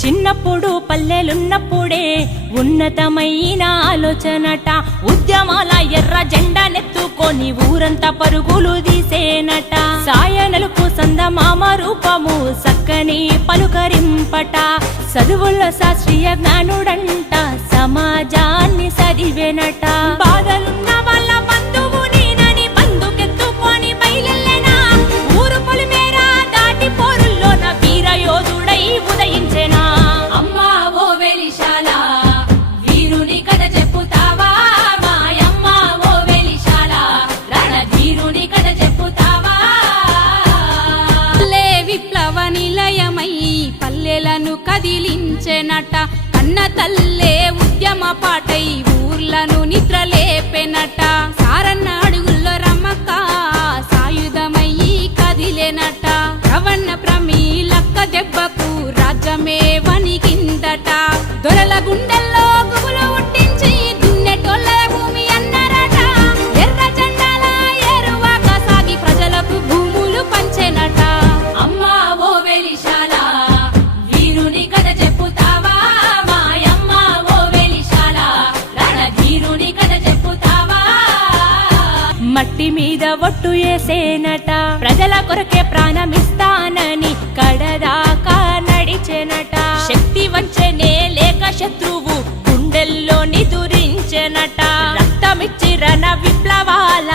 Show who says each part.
Speaker 1: చిన్నప్పుడు పల్లెలున్నప్పుడే ఉన్నతమైన ఆలోచనట. ఉద్యమాల ఎర్ర జెండా నెత్తుకొని ఊరంతా పరుగులు తీసేనట. సాయనలకు సందమామ రూపము సక్కని పలుకరింపట. చదువుల్లో శాస్త్రీయ జ్ఞానుడంట సమాజాన్ని
Speaker 2: సరివెనట నిలయమై పల్లెలను కదిలించెనట. కన్న తల్లే ఉద్యమ పాటై ఊర్లను నిద్రలేపెనట. సారన్న అడుగుల్లో రమక సాయుధమయ్యి కదిలేనట. రవణ ప్రమీలక్క దెబ్బకు రాజ్యమే వణికిందట. దొరల
Speaker 3: మట్టి మీద ఒట్టు వేసేనట. ప్రజల కొరకే ప్రాణమిస్తానని కడదాకా నడిచెనట. శక్తి వంచనే
Speaker 1: లేక శత్రువు గుండెల్లో నిదురించెనట. రక్తమిచ్చి రణ విప్లవాల